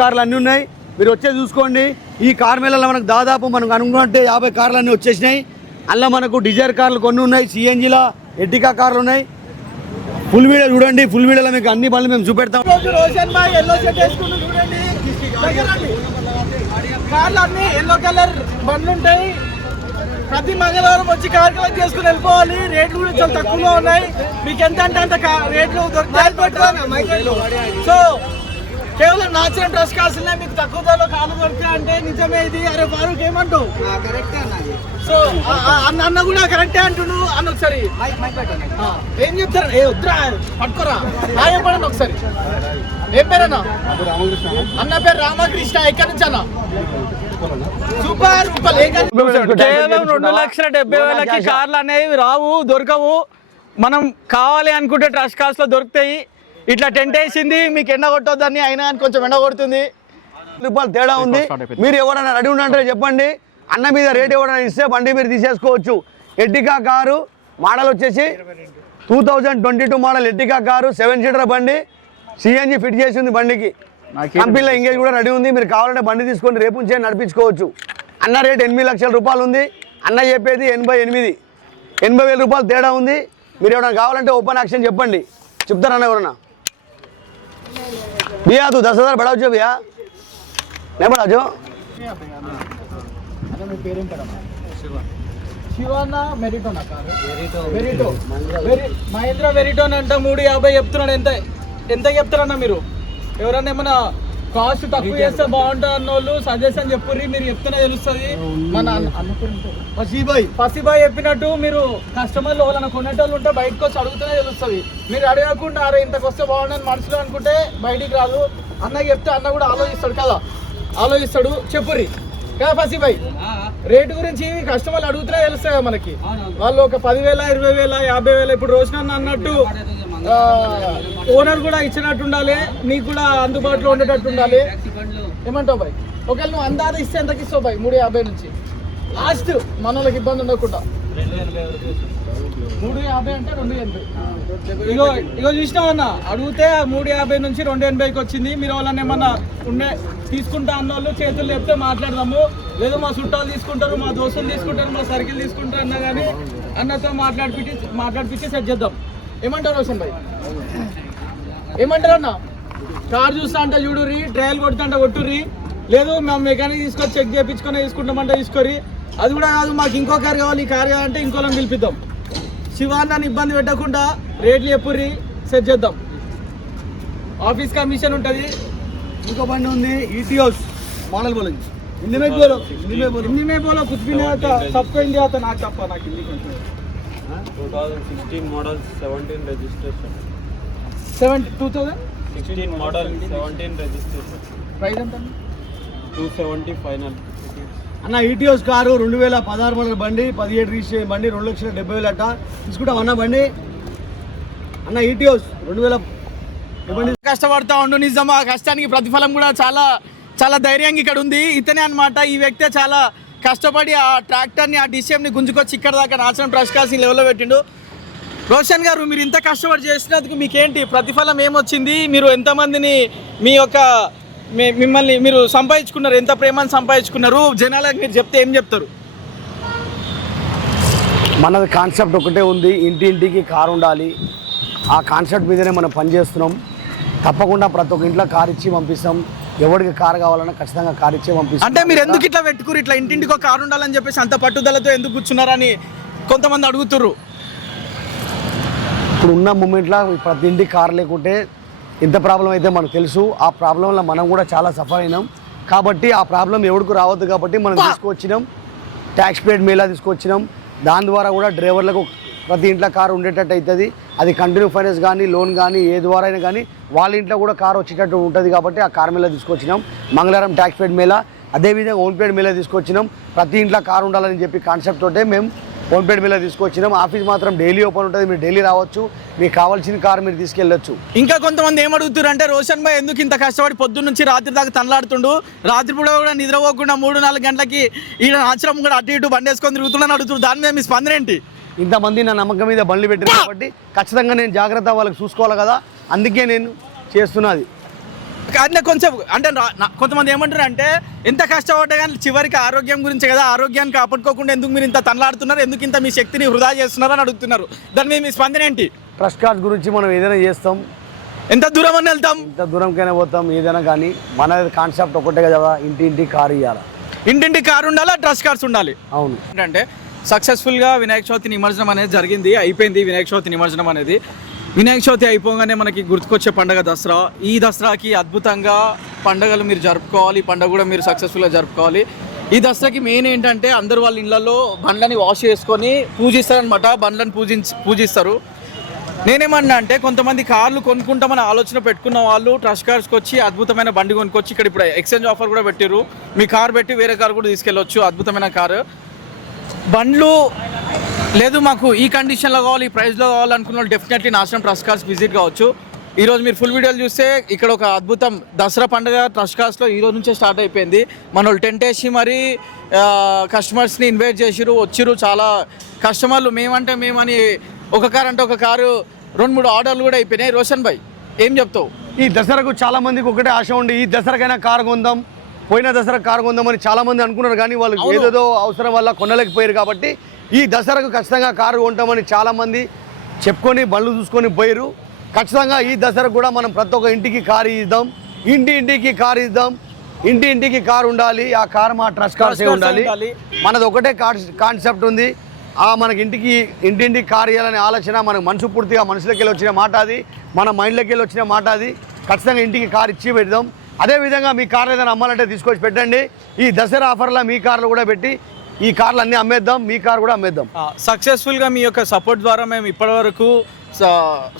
కార్లు అన్నీ ఉన్నాయి, మీరు వచ్చే చూసుకోండి. ఈ కార్ మేళలో మనకు దాదాపు మనకు అనుకున్నట్టే 50 కార్లు అన్నీ వచ్చేసినాయి. అందులో మనకు డిజైర్ కార్లు కొన్ని ఉన్నాయి, సిఎన్జిలా ఎర్టికా కార్లు ఉన్నాయి. ఫుల్ వీడియో చూడండి, ఫుల్ వీడియోలో మీకు అన్ని బండ్లు మేము చూపెడతాం. రోషన్ భాయ్ ఎల్లో షర్ట్ వేసుకుని చూడండి, కార్లు అన్ని ఎల్లో కలర్ బండ్లు ఉంటాయి. ప్రతి మంగళవారం వచ్చి కార్ కలెక్ట్ చేసుకుని వెళ్ళిపోవాలి. రేట్లు కూడా చాలా తక్కువగా ఉన్నాయి, మీకు ఎంత అంటే అంత రేట్లు దొరుకుతాయి. సో కేవలం నాచురల్ డ్రెస్ కాల్సిన మీకు తక్కువ ధరలో కార్లు దొరుకుతాయి అంటే నిజమే ఇది. అరే ఫారూక్ ఏమంటావు? సో అన్న కూడా కరెక్టే అంటుడు అన్న. ఒకసారి ఏం చెప్తారు? ఏ వద్దురా పట్టుకోరా చెప్పండి ఒకసారి. ఏం పేరన్నా? అన్న పేరు రామకృష్ణ. ఎక్కడి నుంచి అన్న? సూపర్. కేవలం 2,70,000కి కార్లు అనేవి రావు, దొరకవు. మనం కావాలి అనుకుంటే ట్రస్ట్ కార్స్ లో దొరుకుతాయి. ఇట్లా టెంట్ వేసింది, మీకు ఎండ కొట్టొద్దని, అయినా కొంచెం ఎండ కొడుతుంది. రూపాయలు తేడా ఉంది. మీరు ఎవరైనా రెడీ ఉంటే చెప్పండి, అన్న మీద రేట్ ఎవరైనా ఇస్తే బండి మీరు తీసేసుకోవచ్చు. ఎర్టికా కారు మోడల్ వచ్చేసి 2022 మోడల్ ఎర్టికా కారు, 7 సీటర్ బండి, సిఎన్జి ఫిట్ చేసి ఉంది బండికి. కంపెనీలో ఎంగేజ్ కూడా రెడీ ఉంది. మీరు కావాలంటే బండి తీసుకొని రేపు నుంచి నడిపించుకోవచ్చు. అన్న రేట్ 8 లక్షల రూపాయలు ఉంది. అన్న చెప్పేది 80,000 రూపాయలు తేడా ఉంది. మీరు ఎవరైనా కావాలంటే ఓపెన్ యాక్షన్ చెప్పండి, చెప్తారన్న ఎవరన్నా. भैया तू 10,000 बढ़ाओ जो भैया, नहीं बढ़ाओ जो. శివానా మెరిటోనా కారు? మహేంద్ర మెరిటోన్ అంటే 350 చెప్తున్నాడు. ఎంత చెప్తారన్నా మీరు? ఎవరన్నా ఏమన్నా కాస్ట్ తక్కువ చేస్తే బాగుంటుంది అన్న వాళ్ళు సజెషన్ చెప్పుర్రి, మీరు చెప్తేనే తెలుస్తుంది. మన పసిబాయ్ చెప్పినట్టు మీరు కస్టమర్లు ఎవరైనా కొనేటోళ్ళు ఉంటే బయటకు వచ్చి అడుగుతూనే తెలుస్తుంది. మీరు అడగకుండా అరే ఇంతకు వస్తే బాగుండని మనసులో అనుకుంటే బయటికి రాదు. అన్నకి చెప్తే అన్న కూడా ఆలోచిస్తాడు కదా, ఆలోచిస్తాడు. చెప్పుర్రి కదా పసిబాయ్. రేటు గురించి కస్టమర్లు అడుగుతూనే తెలుస్తాయి కదా మనకి. వాళ్ళు ఒక 10,000, 20,000, 50,000 ఇప్పుడు రోజున అన్నట్టు ఓనర్ కూడా ఇచ్చినట్టు ఉండాలి, మీకు కూడా అందుబాటులో ఉండేటట్టు ఉండాలి. ఏమంటావు బాయ్? ఒకవేళ నువ్వు అందాజ ఇస్తే ఎంతకి ఇస్తావు బాయ్? 350 నుంచి లాస్ట్, మన వాళ్ళకి ఇబ్బంది ఉండకుండా. 350 అంటే 280. ఇగో చూసినామన్నా, అడిగితే 350 నుంచి 280కి వచ్చింది. మీరు వాళ్ళని ఏమన్నా తీసుకుంటా అన్న వాళ్ళు చేతులు చెప్తే మాట్లాడదాము. లేదు మా చుట్టాలు తీసుకుంటారు, మా దోస్తులు తీసుకుంటారు, మా సర్కిల్ తీసుకుంటారు అన్నా కానీ అన్నతో మాట్లాడిపించి సెట్ చేద్దాం. ఏమంటారు రోషన్ భాయ్? ఏమంటారు అన్న? కార్ చూస్తా అంటే చూడుర్రి, ట్రయల్ కొడుతా అంటే కొట్టుర్రి. లేదు మేము మెకానిక్ తీసుకొని చెక్ చేయించుకొని తీసుకుంటామంటే తీసుకోరి. అది కూడా కాదు, మాకు ఇంకో కార్ కావాలి, ఈ కార్ కావాలంటే ఇంకోళ్ళని పిలిపిద్దాం. శివాన్ని ఇబ్బంది పెట్టకుండా రేట్లు చెప్పుర్రి, సెట్ చేద్దాం. ఆఫీస్ కమిషన్ ఉంటుంది. ఇంకో బండి ఉంది ఈటీఓస్ మోడల్ बोलो हिंदी में बोलो कुछ भी नहीं आता, सबको हिंदी आता. నాకు తప్ప, నాకు హిందీ కొంచెం. 2016 model 17 registration. 2016 model 17 registration. Price ఎంత? 270 ఫైనల్. అన్న ఈటీఓస్ కారు 2016 మోడల్ బండి, 17 రిజిస్ట్రేషన్ బండి, 2,70,000 అట్ట తీసుకుంటాం అన్న బండి. అన్న ఈటీఓస్ 2000 కష్టపడతా ఉండు. నిజమా కష్టానికి ప్రతిఫలం కూడా చాలా చాలా ధైర్యంగా ఇక్కడ ఉంది. ఇతనే అనమాట. ఈ వ్యక్తే చాలా కష్టపడి ఆ ట్రాక్టర్ని, ఆ డిసిఎంని గుంజుకొచ్చి ఇక్కడ దాకా నాశనం ట్రస్ట్ కాల్సిన లెవెల్లో పెట్టిండు. రోషన్ గారు, మీరు ఇంత కష్టపడి చేసినందుకు మీకేంటి ప్రతిఫలం ఏమొచ్చింది? మీరు ఎంతమందిని మీ యొక్క మిమ్మల్ని మీరు సంపాదించుకున్నారు, ఎంత ప్రేమను సంపాదించుకున్నారు? జనాలకు మీరు చెప్తే ఏం చెప్తారు? మనది కాన్సెప్ట్ ఒకటే ఉంది, ఇంటింటికి కారు ఉండాలి. ఆ కాన్సెప్ట్ మీదనే మనం పనిచేస్తున్నాం. తప్పకుండా ప్రతి ఒక్క ఇంట్లో కారు ఇచ్చి పంపిస్తాం. ఎవరికి కారు కావాలన్నా ఖచ్చితంగా కారు ఇచ్చే పంపిస్తాం. అంటే మీరు ఎందుకు ఇట్లా పెట్టుకురు? ఇట్లా ఇంటింటికి ఒక కారు ఉండాలని చెప్పేసి అంత పట్టుదలతో ఎందుకు కూర్చున్నారని కొంతమంది అడుగుతుర్రు. ఇప్పుడు ఉన్న మూమెంట్లో ప్రతి ఇంటికి కారు లేకుంటే ఎంత ప్రాబ్లం అయితే మనకు తెలుసు. ఆ ప్రాబ్లంలో మనం కూడా చాలా సఫర్ అయినాం. కాబట్టి ఆ ప్రాబ్లం ఎవరికి రావద్దు కాబట్టి మనం తీసుకొచ్చినాం. ట్యాక్స్ పేడ్ మేళా తీసుకొచ్చినాం. దాని ద్వారా కూడా డ్రైవర్లకు ప్రతి ఇంట్లో కారు ఉండేటట్టు అవుతుంది. అది కంటిన్యూ ఫైనాన్స్ కానీ, లోన్ కానీ, ఏ ద్వారా అయినా కానీ వాళ్ళ ఇంట్లో కూడా కారు వచ్చేటట్టు ఉంటుంది. కాబట్టి ఆ కార్ మేళా తీసుకొచ్చినాం. మంగళవారం ట్యాక్స్ పేడ్ మేళా, అదేవిధంగా ఓన్ పేడ్ మేళా తీసుకొచ్చినాం. ప్రతి ఇంట్లో కారు ఉండాలని చెప్పి కాన్సెప్ట్ తోటే మేము ఓన్ పేడ్ మేళా తీసుకొచ్చినాం. ఆఫీస్ మాత్రం డైలీ ఓపెన్ ఉంటుంది, మీరు డైలీ రావచ్చు. మీకు కావాల్సిన కారు మీరు తీసుకెళ్ళొచ్చు. ఇంకా కొంతమంది ఏమడుగుతారు అంటే, రోషన్ భాయ్ ఎందుకు ఇంత కష్టపడి పొద్దున్న నుంచి రాత్రి దాకా తనలాడుతుండు, రాత్రి పూట కూడా నిద్రపోకుండా 3-4 గంటలకి ఈ ఆశ్రమం కూడా అటు ఇటు బండి వేసుకొని తిరుగుతున్నాను అడుగుతారు. దాని మీద మీ స్పందన ఏంటి? ఇంతమంది నా నమ్మకం మీద బండ్లు పెట్టారు కాబట్టి ఖచ్చితంగా నేను జాగ్రత్త వాళ్ళకి చూసుకోవాలి కదా, అందుకే నేను చేస్తున్నది. కానీ కొంచెం అంటే కొంతమంది ఏమంటారు అంటే ఎంత కష్టపడ్డా కానీ చివరికి ఆరోగ్యం గురించి కదా, ఆరోగ్యాన్ని కాపాడుకోకుండా ఎందుకు మీరు ఇంత తనలాడుతున్నారు, ఎందుకు ఇంత మీ శక్తిని వృధా చేస్తున్నారు అని అడుగుతున్నారు. దాని మీద మీ స్పందన ఏంటి? ట్రస్ట్ కార్డ్స్ గురించి మనం ఏదైనా చేస్తాం, ఎంత దూరం అని వెళ్తాం, ఎంత దూరంకైనా పోతాం, ఏదైనా కానీ మన కాన్సెప్ట్ ఒకటే కదా, ఇంటి కారు ఇవ్వాలి, ఇంటింటి కారు ఉండాలా, ట్రస్ట్ కార్డ్స్ ఉండాలి. అవును. ఏంటంటే సక్సెస్ఫుల్గా వినాయక చవితి నిమజ్జనం అనేది జరిగింది, అయిపోయింది వినాయక చవితి నిమజ్జనం అనేది. వినాయక చవితి అయిపోగానే మనకి గుర్తుకొచ్చే పండుగ దసరా. ఈ దసరాకి అద్భుతంగా పండుగలు మీరు జరుపుకోవాలి, ఈ పండుగ కూడా మీరు సక్సెస్ఫుల్గా జరుపుకోవాలి. ఈ దసరాకి మెయిన్ ఏంటంటే అందరూ వాళ్ళ ఇళ్ళల్లో బండ్లని వాష్ చేసుకొని పూజిస్తారనమాట, బండ్లను పూజిస్తారు. నేనేమన్నా అంటే కొంతమంది కార్లు కొనుక్కుంటామని ఆలోచన పెట్టుకున్న వాళ్ళు ట్రస్ట్ కార్డ్స్కి వచ్చి అద్భుతమైన బండి కొనుక్కొచ్చి ఇక్కడ ఇప్పుడు ఎక్స్చేంజ్ ఆఫర్ కూడా పెట్టారు, మీ కార్ పెట్టి వేరే కార్ కూడా తీసుకెళ్ళొచ్చు, అద్భుతమైన కారు. బండ్లు లేదు మాకు ఈ కండిషన్లో కావాలి, ఈ ప్రైస్లో కావాలనుకున్న వాళ్ళు డెఫినెట్లీ నాశనం ట్రస్ట్ కార్డ్స్ విజిట్ కావచ్చు. ఈరోజు మీరు ఫుల్ వీడియోలు చూస్తే ఇక్కడ ఒక అద్భుతం దసరా పండుగ ట్రస్ట్ కార్డ్స్లో ఈరోజు నుంచే స్టార్ట్ అయిపోయింది. మన వాళ్ళు టెంట్ వేసి మరీ కస్టమర్స్ని ఇన్వైట్ చేసిరు, వచ్చిరు. చాలా కస్టమర్లు మేమంటే మేమని ఒక కారు అంటే ఒక కారు 2-3 ఆర్డర్లు కూడా అయిపోయినాయి. రోషన్ భాయ్ ఏం చెప్తావు? ఈ దసరాకు చాలా మందికి ఒకటే ఆశ ఉండి ఈ దసరాకైనా కారు కొందాం, పోయిన దసరా కారు కొందామని చాలా మంది అనుకున్నారు, కానీ వాళ్ళు ఏదేదో అవసరం వల్ల కొనలేకపోయారు. కాబట్టి ఈ దసరాకు ఖచ్చితంగా కారు కొంటామని చాలా మంది చెప్పుకొని బండ్లు చూసుకొని పోయారు. ఖచ్చితంగా ఈ దసరా కూడా మనం ప్రతి ఒక్క ఇంటికి కారు ఇద్దాం, ఇంటికి కారు ఇద్దాం, ఇంటికి కారు ఉండాలి. ఆ కారు మా ట్రస్ట్ కార్సే ఉండాలి. మనది ఒకటే కాన్సెప్ట్ ఉంది. మనకి ఇంటింటికి కారు ఇవ్వాలనే ఆలోచన మనకు మనసు పూర్తిగా మనసులోకి వెళ్ళి వచ్చిన మాట అది, మన మైండ్లోకి వెళ్ళి వచ్చిన మాట అది. ఖచ్చితంగా ఇంటికి కారు ఇచ్చి పెడదాం. అదేవిధంగా మీ కార్లు ఏదైనా అమ్మాలంటే తీసుకొచ్చి పెట్టండి. ఈ దసరా ఆఫర్లో మీ కార్లు కూడా పెట్టి ఈ కార్లు అన్నీ అమ్మేద్దాం, మీ కార్ కూడా అమ్మేద్దాం. సక్సెస్ఫుల్గా మీ యొక్క సపోర్ట్ ద్వారా మేము ఇప్పటివరకు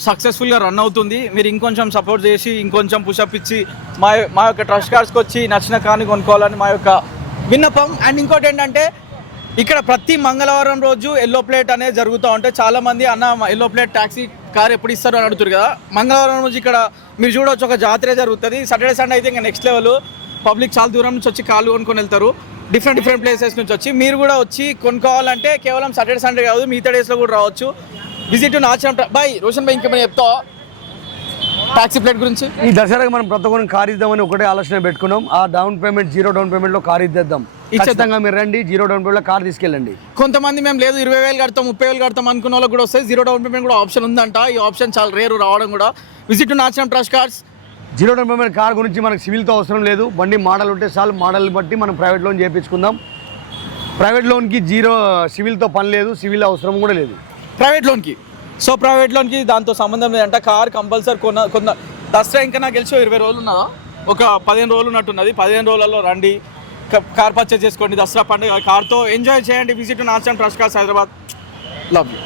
సక్సెస్ఫుల్గా రన్ అవుతుంది. మీరు ఇంకొంచెం సపోర్ట్ చేసి ఇంకొంచెం పుషప్ ఇచ్చి మా యొక్క ట్రస్ట్ కార్డ్స్కి వచ్చి నచ్చిన కార్ని కొనుక్కోవాలని మా యొక్క విన్నపం. అండ్ ఇంకోటి ఏంటంటే ఇక్కడ ప్రతి మంగళవారం రోజు ఎల్లో ప్లేట్ అనేది జరుగుతూ ఉంటే చాలామంది అన్న ఎల్లో ప్లేట్ ట్యాక్సీ కార్ ఎప్పుడు ఇస్తారు అని అడుగుతారు కదా. మంగళవారం రోజు ఇక్కడ మీరు చూడవచ్చు ఒక జాతర జరుగుతుంది. సాటర్డే సండే అయితే ఇంకా నెక్స్ట్ లెవెల్, పబ్లిక్ చాలా దూరం నుంచి వచ్చి కార్లు కొనుక్కొని వెళ్తారు, డిఫరెంట్ ప్లేసెస్ నుంచి వచ్చి. మీరు కూడా వచ్చి కొనుక్కోవాలంటే కేవలం సాటర్డే సండే కాదు, మిగతా డేస్లో కూడా రావచ్చు. Visit Nacharam bye. రోషన్ భాయ్ ఇంకేమైనా చెప్తావా ట్యాక్సీ ప్లేట్ గురించి? ఈ దసరాకి మనం ప్రతి ఒక్కరిని కారు ఇద్దామని ఒకటే ఆలోచన పెట్టుకున్నాం. ఆ డౌన్ పేమెంట్ 0 డౌన్ పేమెంట్లో కారు ఇద్దేద్దాం. ఖచ్చితంగా మీరు రండి, 0 డౌన్ పేమెంట్లో కార్ తీసుకెళ్ళండి. కొంతమంది మేము లేదు 20,000 కడతాం 30,000 కడతాం అనుకున్న వాళ్ళకి కూడా వస్తాయి. 0 డౌన్ పేమెంట్ కూడా ఆప్షన్ ఉందంట. ఈ ఆప్షన్ చాలా రేరు రావడం కూడా. Visit Nacharam trust cards. 0 down payment car గురించి మనకు సివిల్తో అవసరం లేదు. బండి మోడల్ ఉంటే చాలు, మోడల్ బట్టి మనం ప్రైవేట్ లోన్ చేయించుకుందాం. ప్రైవేట్ లోన్కి 0 సివిల్తో పని లేదు, సివిల్ అవసరం కూడా లేదు ప్రైవేట్ లోన్కి. సో ప్రైవేట్ లోన్కి దాంతో సంబంధం లేదంట. కార్ కంపల్సరీ కొన్న దసరా ఇంకా నాకు గెలిచి 20 రోజులు ఉన్నదా, ఒక 15 రోజులు ఉన్నట్టున్నది. 15 రోజులలో రండి, కార్ పర్చేజ్ చేసుకోండి. దసరా పండుగ కార్తో ఎంజాయ్ చేయండి. Visit Nacharam trust cards Hyderabad. Love you.